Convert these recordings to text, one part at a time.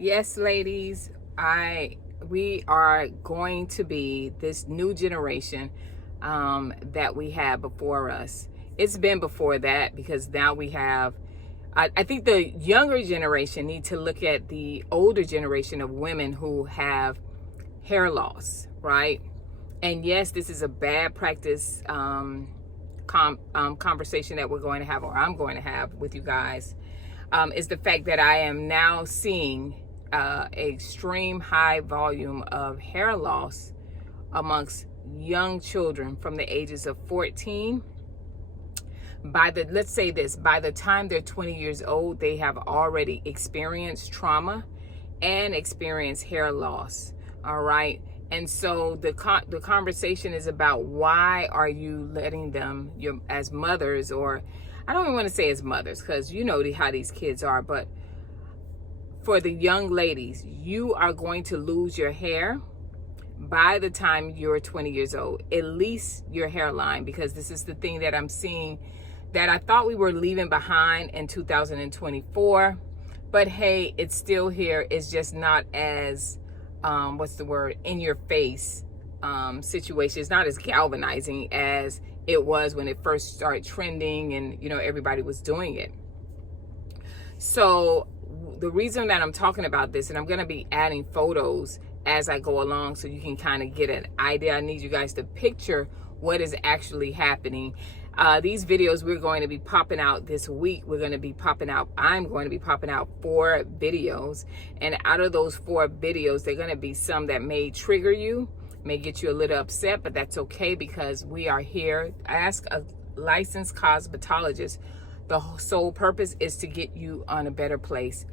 Yes, ladies, we are going to be this new generation that we have before us. It's been before that because now we have. I think the younger generation need to look at the older generation of women who have hair loss, right? And yes, this is a bad practice conversation that we're going to have, or I'm going to have with you guys. Is the fact that I am now seeing extreme high volume of hair loss amongst young children from the ages of 14. Let's say this, by the time they're 20 years old, they have already experienced trauma and experienced hair loss. All right. And so the conversation is about, why are you letting them, as mothers, or I don't even want to say as mothers, because you know how these kids are, but for the young ladies, you are going to lose your hair by the time you're 20 years old, at least your hairline, because this is the thing that I'm seeing that I thought we were leaving behind in 2024. But hey, it's still here. It's just not as, in your face situation. It's not as galvanizing as it was when it first started trending and, everybody was doing it. So the reason that I'm talking about this, and I'm going to be adding photos as I go along so you can kind of get an idea. I need you guys to picture what is actually happening. These videos we're going to be popping out this week. I'm going to be popping out 4 videos. And out of those 4 videos, they're going to be some that may trigger you, may get you a little upset, but that's okay, because we are here. Ask a licensed cosmetologist. The sole purpose is to get you in a better place.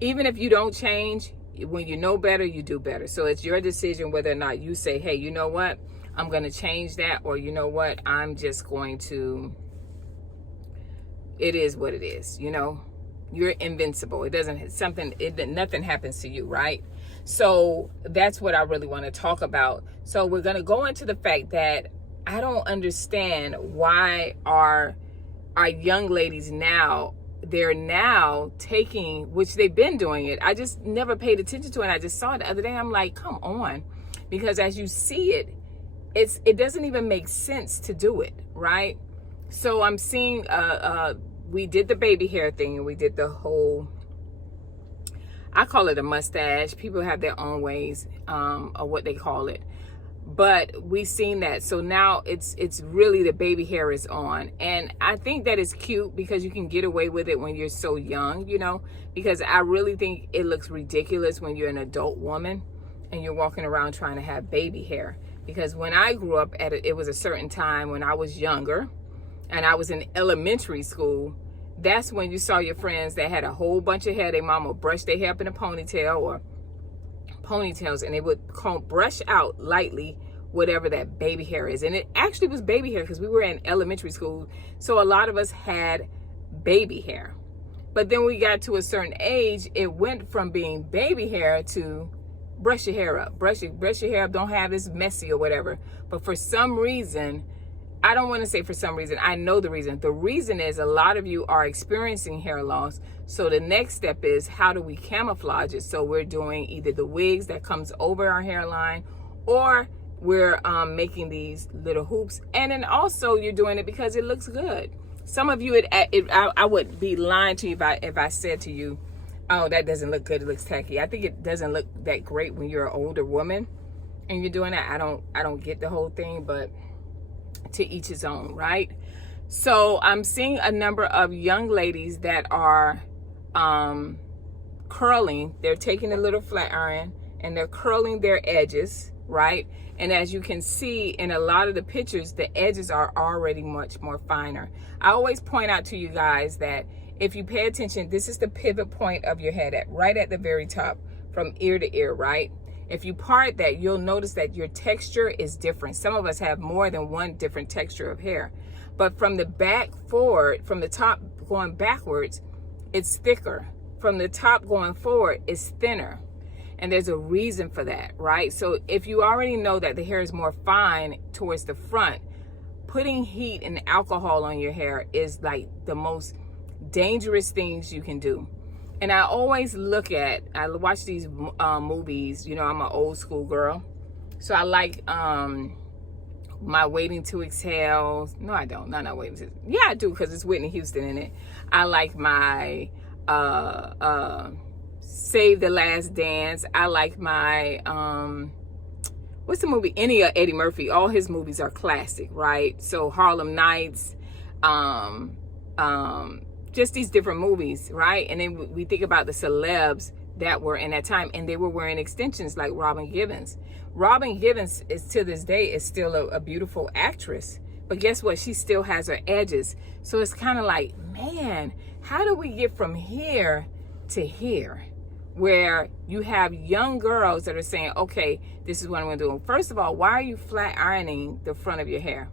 Even if you don't change, when you know better, you do better. So it's your decision whether or not you say, hey, you know what? I'm going to change that, or you know what? I'm just going to, it is what it is. You're invincible. Nothing happens to you, right? So that's what I really want to talk about. So we're going to go into the fact that I don't understand why our young ladies now, they're now taking, which they've been doing it. I just never paid attention to it. I just saw it the other day. I'm like, come on. Because as you see it, it doesn't even make sense to do it, right? So I'm seeing, we did the baby hair thing, and we did the whole, I call it a mustache. People have their own ways of what they call it. But we've seen that. So now it's really the baby hair is on. And I think that is cute because you can get away with it when you're so young, because I really think it looks ridiculous when you're an adult woman and you're walking around trying to have baby hair. Because when I grew up it was a certain time when I was younger and I was in elementary school. That's when you saw your friends that had a whole bunch of hair. Their mama would brush their hair up in a ponytail or ponytails, and they would brush out lightly whatever that baby hair is. And it actually was baby hair because we were in elementary school. So a lot of us had baby hair. But then we got to a certain age, it went from being baby hair to brush your hair up, brush your hair up, don't have this messy or whatever. But for some reason, I don't want to say for some reason, I know the reason. The reason is a lot of you are experiencing hair loss. So the next step is, how do we camouflage it? So we're doing either the wigs that comes over our hairline, or we're making these little hoops. And then also you're doing it because it looks good. Some of you, I would be lying to you if I said to you, oh, that doesn't look good, it looks tacky. I think it doesn't look that great when you're an older woman and you're doing that. I don't get the whole thing, but to each his own, right? So I'm seeing a number of young ladies that are curling. They're taking a little flat iron and they're curling their edges, right? And as you can see in a lot of the pictures, the edges are already much more finer. I always point out to you guys that if you pay attention, this is the pivot point of your head, right at the very top, from ear to ear, right? If you part that, you'll notice that your texture is different. Some of us have more than one different texture of hair. But from the back forward, from the top going backwards, it's thicker. From the top going forward, it's thinner. And there's a reason for that, right? So if you already know that the hair is more fine towards the front, putting heat and alcohol on your hair is like the most dangerous things you can do. And I always I watch these movies. You know, I'm an old school girl. So I like my Waiting to Exhale. No, I don't. No, not Waiting to. Yeah, I do, because it's Whitney Houston in it. I like my Save the Last Dance. I like my what's the movie? Any of Eddie Murphy. All his movies are classic, right? So Harlem Nights, just these different movies, right? And then we think about the celebs that were in that time, and they were wearing extensions, like Robin Givens. Robin Givens is, to this day, is still a beautiful actress, but guess what? She still has her edges. So it's kind of like, man, how do we get from here to here, where you have young girls that are saying, okay, this is what I'm gonna do. First of all, why are you flat ironing the front of your hair?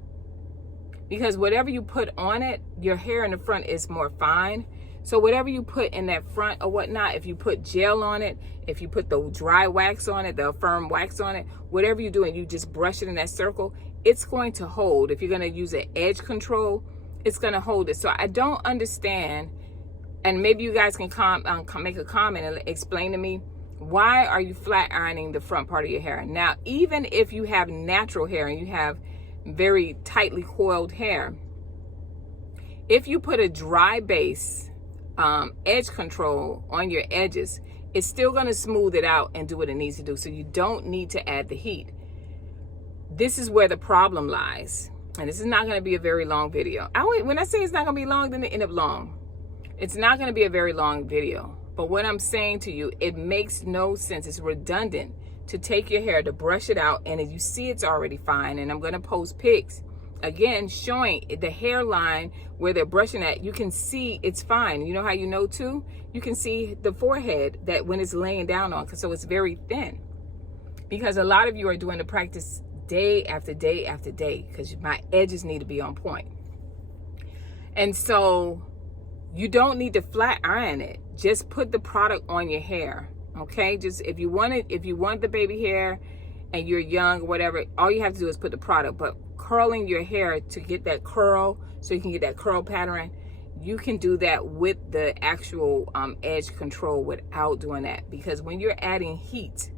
Because whatever you put on it, your hair in the front is more fine. So whatever you put in that front or whatnot, if you put gel on it, if you put the dry wax on it, the firm wax on it, whatever you do, and you just brush it in that circle, it's going to hold. If you're going to use an edge control, it's going to hold it. So I don't understand, and maybe you guys can make a comment and explain to me, why are you flat ironing the front part of your hair? Now, even if you have natural hair and you have very tightly coiled hair, if you put a dry base edge control on your edges, it's still going to smooth it out and do what it needs to do. So you don't need to add the heat. This is where the problem lies. And this is not going to be a very long video. When I say it's not going to be long, then it end up long. It's not going to be a very long video. But what I'm saying to you, it makes no sense. It's redundant to take your hair, to brush it out, and as you see, it's already fine. And I'm going to post pics again showing the hairline where they're brushing at. You can see it's fine. You know how you know too? You can see the forehead that when it's laying down on, so it's very thin. Because a lot of you are doing the practice day after day after day, because my edges need to be on point. And so you don't need to flat iron it. Just put the product on your hair. Okay, just if you want the baby hair and you're young or whatever, all you have to do is put the product. But curling your hair to get that curl, so you can get that curl pattern, you can do that with the actual edge control without doing that. Because when you're adding heat,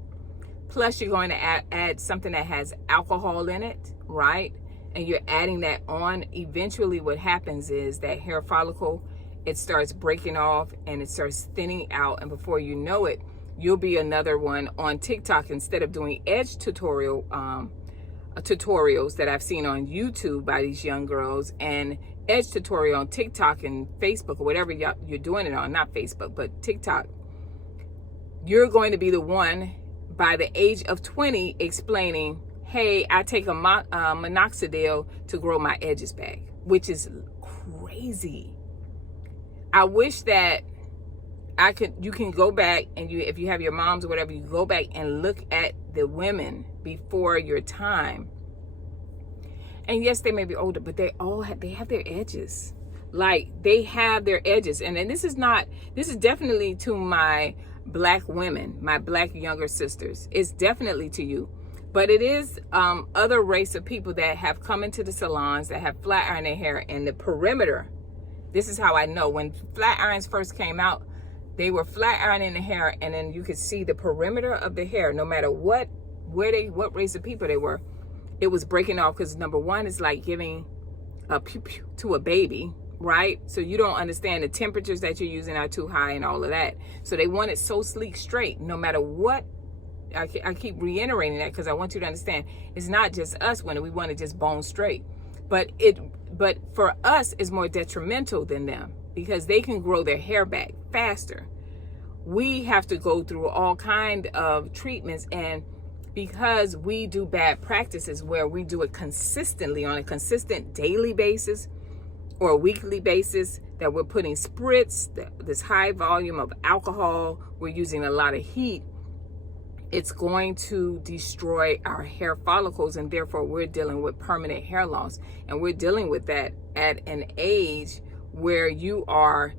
plus you're going to add something that has alcohol in it, right? And you're adding that on, eventually what happens is that hair follicle, it starts breaking off and it starts thinning out, and before you know it, you'll be another one on TikTok. Instead of doing edge tutorials that I've seen on YouTube by these young girls, and edge tutorial on TikTok and Facebook or whatever you're doing it on, not Facebook, but TikTok, you're going to be the one by the age of 20 explaining, hey, I take a minoxidil to grow my edges back, which is crazy. I wish that you can go back and if you have your moms or whatever, you go back and look at the women before your time. And yes, they may be older, but they have their edges. Like, they have their edges. And then this is definitely to my black women, my black younger sisters. It's definitely to you. But it is other race of people that have come into the salons that have flat ironed their hair, and the perimeter. This is how I know. When flat irons first came out, they were flat ironing the hair, and then you could see the perimeter of the hair, no matter what race of people they were, it was breaking off. Because number one, it's like giving a pew-pew to a baby, right? So you don't understand the temperatures that you're using are too high and all of that. So they want it so sleek straight, no matter what. I keep reiterating that because I want you to understand, it's not just us when we want it just bone straight, but for us, it's more detrimental than them, because they can grow their hair back faster. We have to go through all kind of treatments, and because we do bad practices where we do it consistently on a consistent daily basis or weekly basis, that we're putting spritz, this high volume of alcohol, we're using a lot of heat, it's going to destroy our hair follicles, and therefore we're dealing with permanent hair loss. And we're dealing with that at an age where you are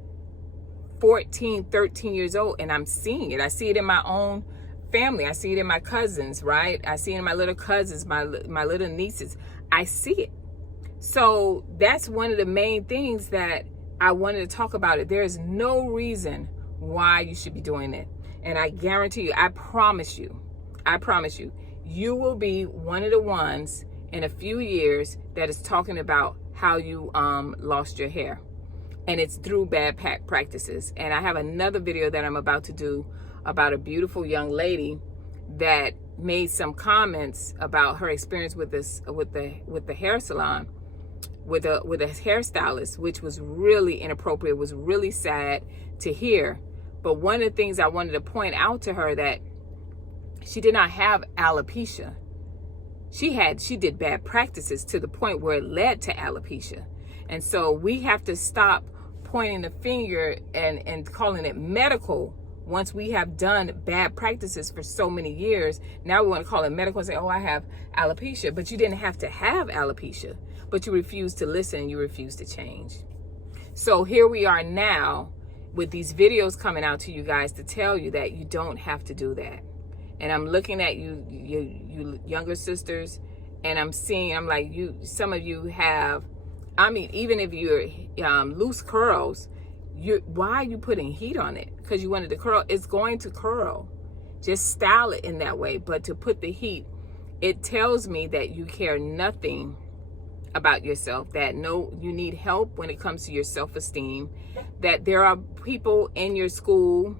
14, 13 years old, and I'm seeing it. I see it in my own family. I see it in my cousins, right? I see it in my little cousins, my little nieces. I see it. So that's one of the main things that I wanted to talk about. There is no reason why you should be doing it. And I guarantee you, I promise you, you will be one of the ones in a few years that is talking about how you lost your hair. And it's through bad practices. And I have another video that I'm about to do about a beautiful young lady that made some comments about her experience with the hair salon, with a hairstylist, which was really inappropriate, was really sad to hear. But one of the things I wanted to point out to her, that she did not have alopecia. She did bad practices to the point where it led to alopecia. And so we have to stop pointing the finger and calling it medical. Once we have done bad practices for so many years, now we want to call it medical and say, oh, I have alopecia. But you didn't have to have alopecia, but you refused to listen and you refused to change. So here we are now with these videos coming out to you guys to tell you that you don't have to do that. And I'm looking at you younger sisters, and I'm like, some of you have, I mean, even if you're loose curls, why are you putting heat on it? Because you wanted to curl. It's going to curl. Just style it in that way. But to put the heat, it tells me that you care nothing about yourself, that you need help when it comes to your self-esteem, that there are people in your school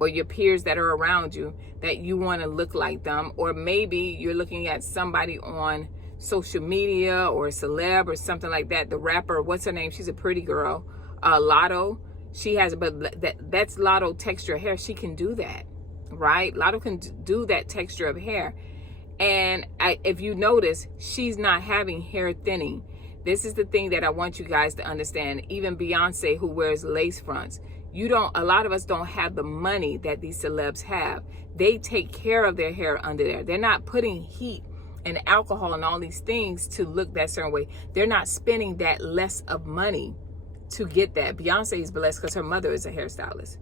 or your peers that are around you that you want to look like them, or maybe you're looking at somebody on social media or a celeb or something like that. The rapper, what's her name? She's a pretty girl. Lotto. She has, but that's Lotto texture hair. She can do that, right? Lotto can do that texture of hair. And if you notice, she's not having hair thinning. This is the thing that I want you guys to understand. Even Beyoncé, who wears lace fronts, a lot of us don't have the money that these celebs have. They take care of their hair under there. They're not putting heat and alcohol and all these things to look that certain way. They're not spending that less of money to get that. Beyonce is blessed because her mother is a hairstylist.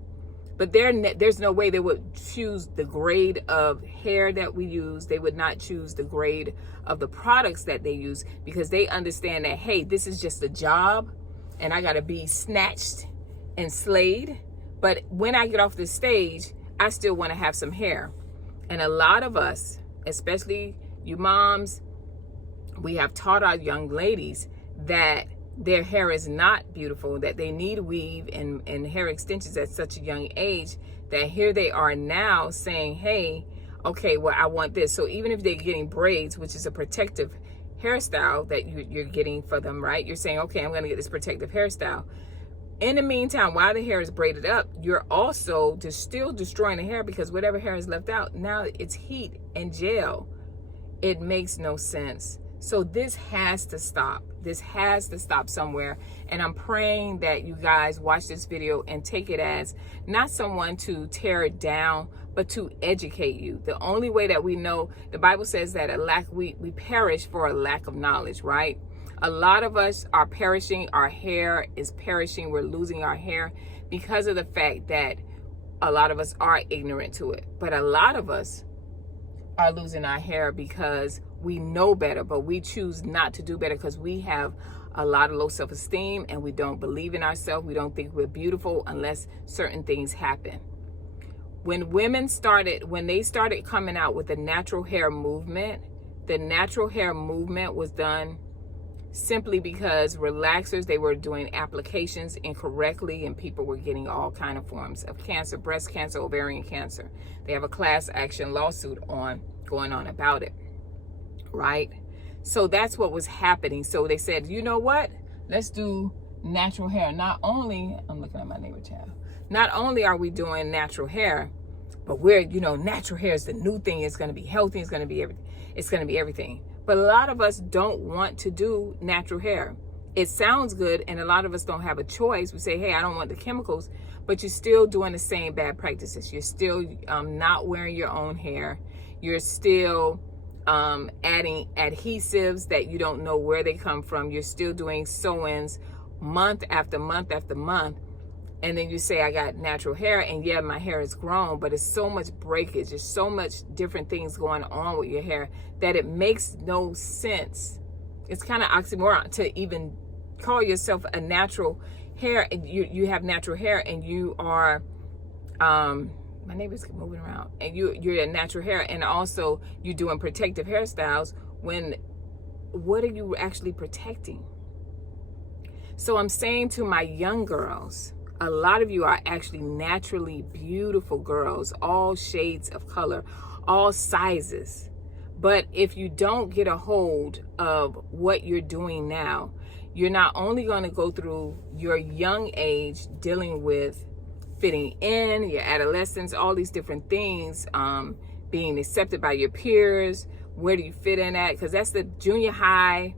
But there's no way they would choose the grade of hair that we use. They would not choose the grade of the products that they use, because they understand that, hey, this is just a job and I got to be snatched and slayed. But when I get off the stage, I still want to have some hair. And a lot of us, especially you moms, we have taught our young ladies that their hair is not beautiful, that they need weave and hair extensions at such a young age, that here they are now saying, hey, okay, well, I want this. So even if they're getting braids, which is a protective hairstyle that you're getting for them, right? You're saying, okay, I'm going to get this protective hairstyle. In the meantime, while the hair is braided up, you're also still destroying the hair, because whatever hair is left out, now it's heat and gel. It makes no sense. So this has to stop. This has to stop somewhere. And I'm praying that you guys watch this video and take it as not someone to tear it down, but to educate you. The only way that we know, the Bible says that we perish for a lack of knowledge, right? A lot of us are perishing. Our hair is perishing. We're losing our hair because of the fact that a lot of us are ignorant to it. But a lot of us are losing our hair because we know better, but we choose not to do better because we have a lot of low self-esteem and we don't believe in ourselves. We don't think we're beautiful unless certain things happen. When they started coming out with the natural hair movement was done simply because relaxers, they were doing applications incorrectly and people were getting all kind of forms of cancer, breast cancer, ovarian cancer. They have a class action lawsuit going on about it, right? So that's what was happening. So they said, you know what? Let's do natural hair. Not only, I'm looking at my neighbor child, not only are we doing natural hair, but natural hair is the new thing. It's going to be healthy. It's going to be everything. But a lot of us don't want to do natural hair. It sounds good, and a lot of us don't have a choice. We say, hey, I don't want the chemicals, but you're still doing the same bad practices. You're still not wearing your own hair. You're still adding adhesives that you don't know where they come from. You're still doing sew-ins month after month after month. And then you say, I got natural hair, and yeah, my hair is grown, but it's so much breakage. There's so much different things going on with your hair that it makes no sense. It's kind of oxymoron to even call yourself a natural hair. You have natural hair and you are My neighbor's moving around. And you're a natural hair, and also you're doing protective hairstyles. What are you actually protecting? So I'm saying to my young girls, a lot of you are actually naturally beautiful girls, all shades of color, all sizes. But if you don't get a hold of what you're doing now, you're not only going to go through your young age dealing with fitting in, your adolescence, all these different things, being accepted by your peers, where do you fit in at? Because that's the junior high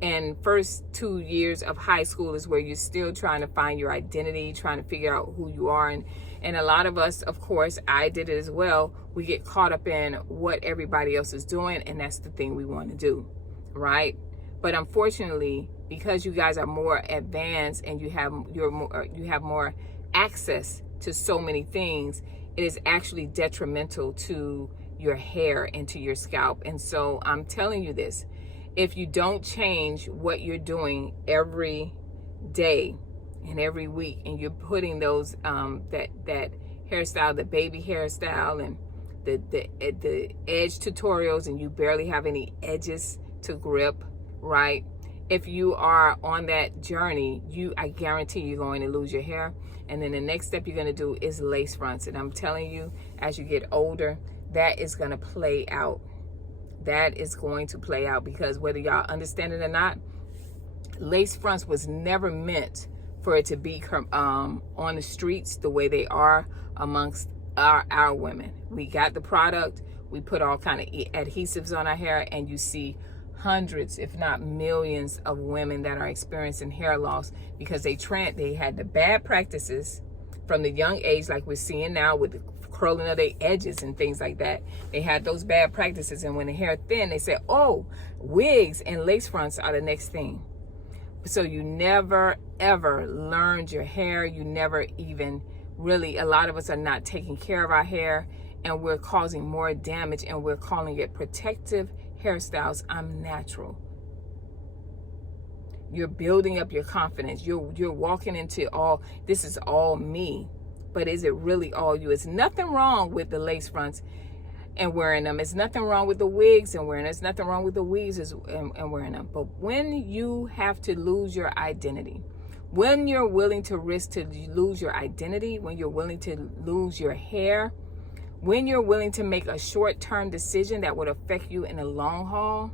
and first 2 years of high school is where you're still trying to find your identity, trying to figure out who you are. And a lot of us, of course, I did it as well, we get caught up in what everybody else is doing, and that's the thing we want to do, right? But unfortunately, because you guys are more advanced and you have more access to so many things, it is actually detrimental to your hair and to your scalp. And so I'm telling you this, if you don't change what you're doing every day and every week, and you're putting those that hairstyle, the baby hairstyle, and the edge tutorials, and you barely have any edges to grip, right? If you are on that journey, I guarantee you're going to lose your hair. And then the next step you're going to do is lace fronts. And I'm telling you, as you get older, that is going to play out. That is going to play out, because whether y'all understand it or not, lace fronts was never meant for it to be on the streets the way they are amongst our women. We got the product, we put all kind of adhesives on our hair, and you see hundreds, if not millions, of women that are experiencing hair loss because they had the bad practices from the young age, like we're seeing now with the curling of their edges and things like that. They had those bad practices, and when the hair thin, they said, oh, wigs and lace fronts are the next thing. So you never ever learned your hair. You never even really, a lot of us are not taking care of our hair, and we're causing more damage, and we're calling it protective hairstyles. I'm natural. You're building up your confidence. You're walking into all, this is all me. But is it really all you? It's nothing wrong with the lace fronts and wearing them. It's nothing wrong with the wigs and wearing them. It's nothing wrong with the weaves and wearing them. But when you have to lose your identity, when you're willing to risk to lose your identity, when you're willing to lose your hair, when you're willing to make a short-term decision that would affect you in the long haul,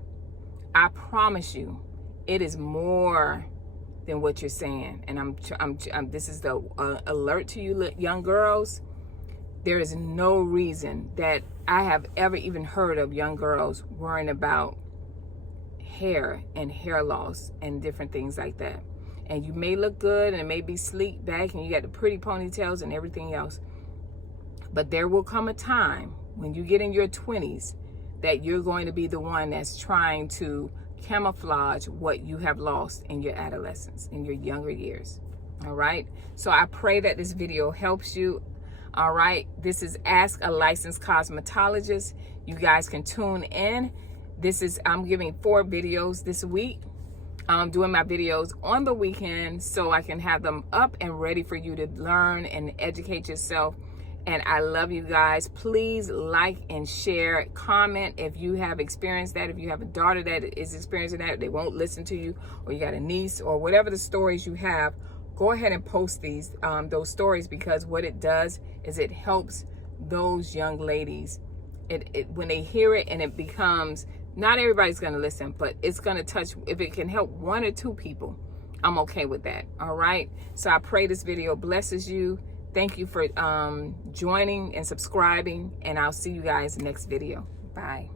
I promise you, it is more than what you're saying. And I'm this is the alert to you young girls. There is no reason that I have ever even heard of young girls worrying about hair and hair loss and different things like that. And you may look good and it may be sleek back and you got the pretty ponytails and everything else, but there will come a time when you get in your 20s that you're going to be the one that's trying to camouflage what you have lost in your adolescence, in your younger years. All right. So I pray that this video helps you. All right. This is Ask a Licensed Cosmetologist. You guys can tune in. I'm giving 4 videos this week. I'm doing my videos on the weekend so I can have them up and ready for you to learn and educate yourself. And I love you guys. Please like and share, comment if you have experienced that. If you have a daughter that is experiencing that, they won't listen to you, or you got a niece, or whatever the stories you have, go ahead and post those stories, because what it does is it helps those young ladies. When they hear it and it becomes, not everybody's going to listen, but it's going to touch, if it can help 1 or 2 people, I'm okay with that. All right. So I pray this video blesses you. Thank you for joining and subscribing, and I'll see you guys next video. Bye.